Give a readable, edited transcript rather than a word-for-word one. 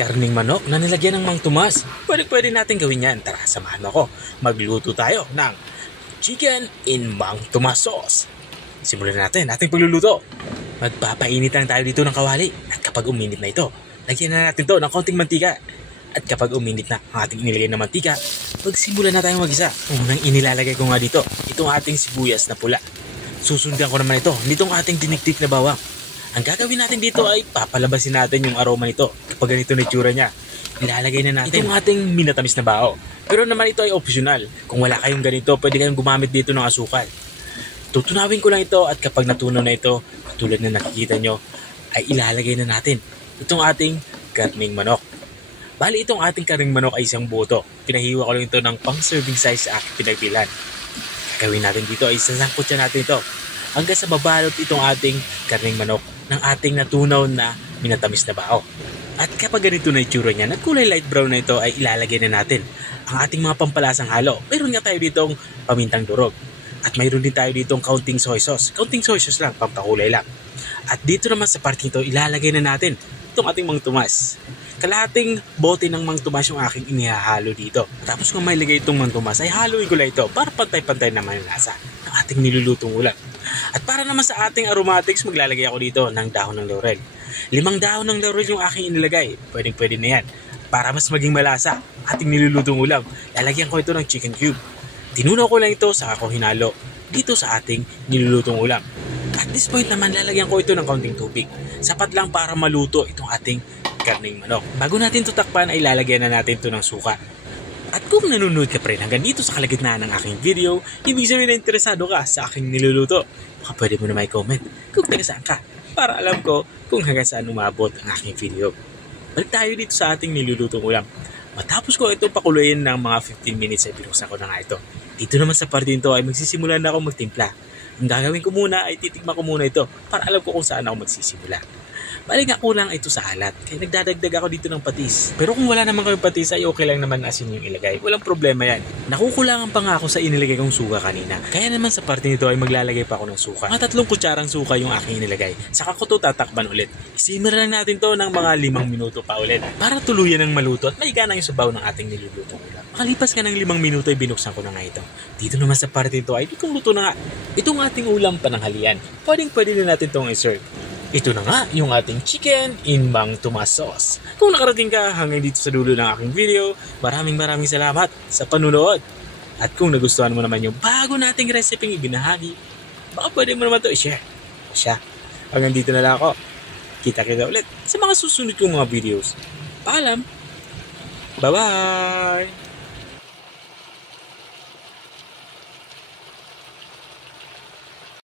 karning manok na nilagyan ng Mang Tomas. Pwede natin gawin yan. Tara, samahan mo ako. Magluto tayo ng chicken in Mang Tomas sauce. Simulan natin ating pagluluto. Magpapainit lang tayo dito ng kawali. At kapag uminit na ito, lagyan na natin to ng konting mantika. At kapag uminit na ang ating inilagay na mantika, magsimulan na tayong mag-isa. Unang inilalagay ko nga dito, itong ating sibuyas na pula. Susundan ko naman ito, nitong ating dinikdik na bawang. Ang gagawin natin dito ay papalabasin natin yung aroma nito. Kapag ganito na itsura niya, ilalagay na natin itong ating minatamis na bao. Pero naman ito ay optional. Kung wala kayong ganito, pwede kayong gumamit dito ng asukal. Tutunawin ko lang ito at kapag natunaw na ito, katulad na nakikita nyo, ay ilalagay na natin itong ating karning manok. Bali itong ating karning manok ay isang buto. Pinahiwa ko lang ito ng pang-serving size sa aking pinagbilan. Gagawin natin dito ay sasangkot siya natin ito hanggang sa mabalot itong ating karning manok ng ating natunaw na minatamis na bao. At kapag ganito na itsura niya, nagkulay light brown na ito ay ilalagay na natin ang ating mga pampalasang halo. Mayroon nga tayo ditong pamintang durog. At mayroon din tayo ditong kaunting soy sauce. Kaunting soy sauce lang, pampakulay lang. At dito naman sa part nito, ilalagay na natin itong ating Mang Tomas. Kalahating bote ng Mang Tomas yung aking inihahalo dito. Tapos kung may lagay itong Mang Tomas, ay haluin ko lang ito para pantay-pantay naman yung lasa ng ating nilulutong ulam. At para naman sa ating aromatics, maglalagay ako dito ng dahon ng laurel. 5 dahon ng laurel yung aking inilagay. Pwede na yan. Para mas maging malasa ating nilulutong ulam, lalagyan ko ito ng chicken cube. Tinunaw ko lang ito, saka ko hinalo dito sa ating nilulutong ulam. At this point naman, lalagyan ko ito ng kaunting tubig. Sapat lang para maluto itong ating karning manok. Bago natin ito takpan, ay lalagyan na natin ito ng suka. At kung nanonood ka pa rin hanggang dito sa kalagitnaan ng aking video, ibig sabihin na interesado ka sa aking niluluto, baka pwede mo na may comment kung taga saan ka para alam ko kung hanggang saan umabot ang aking video. Balik tayo dito sa ating nilulutong ulam. Matapos ko ito pakuluin ng mga 15 minutes ay binuksan ko na nga ito. Dito naman sa part nito ay magsisimula na ako magtimpla. Ang gagawin ko muna ay titikman ko muna ito para alam ko kung saan ako magsisimula. Bali nga kulang ito sa alat, kaya nagdadagdag ako dito ng patis. Pero kung wala naman kayong patis ay okay lang naman asin yung ilagay. Walang problema yan. Nakukulangan pa nga ako sa inilagay kong suka kanina. Kaya naman sa parte nito ay maglalagay pa ako ng suka. Mga 3 kutsarang suka yung aking inilagay. Saka ko ito tatakban ulit. Isimmer lang natin to ng mga 5 minuto pa ulit para tuluyan ng maluto at maigana yung sabaw ng ating nilulutong ulam. Makalipas ka ng 5 minuto ay binuksan ko na nga ito. Dito naman sa parte nito ay itong luto na nga. Itong ating ulam pananghalian. Pwede na natin itong i-serve. Ito na nga yung ating chicken in Mang Tomas sauce. Kung nakarating ka hanggang dito sa dulo ng aking video, maraming salamat sa panunood. At kung nagustuhan mo naman yung bago nating recipe ibinahagi, baka pwede mo naman ito i-share. Siya. Hanggang dito na lang ako. Kita-kita ulit sa mga susunod kong mga videos. Paalam! Bye-bye!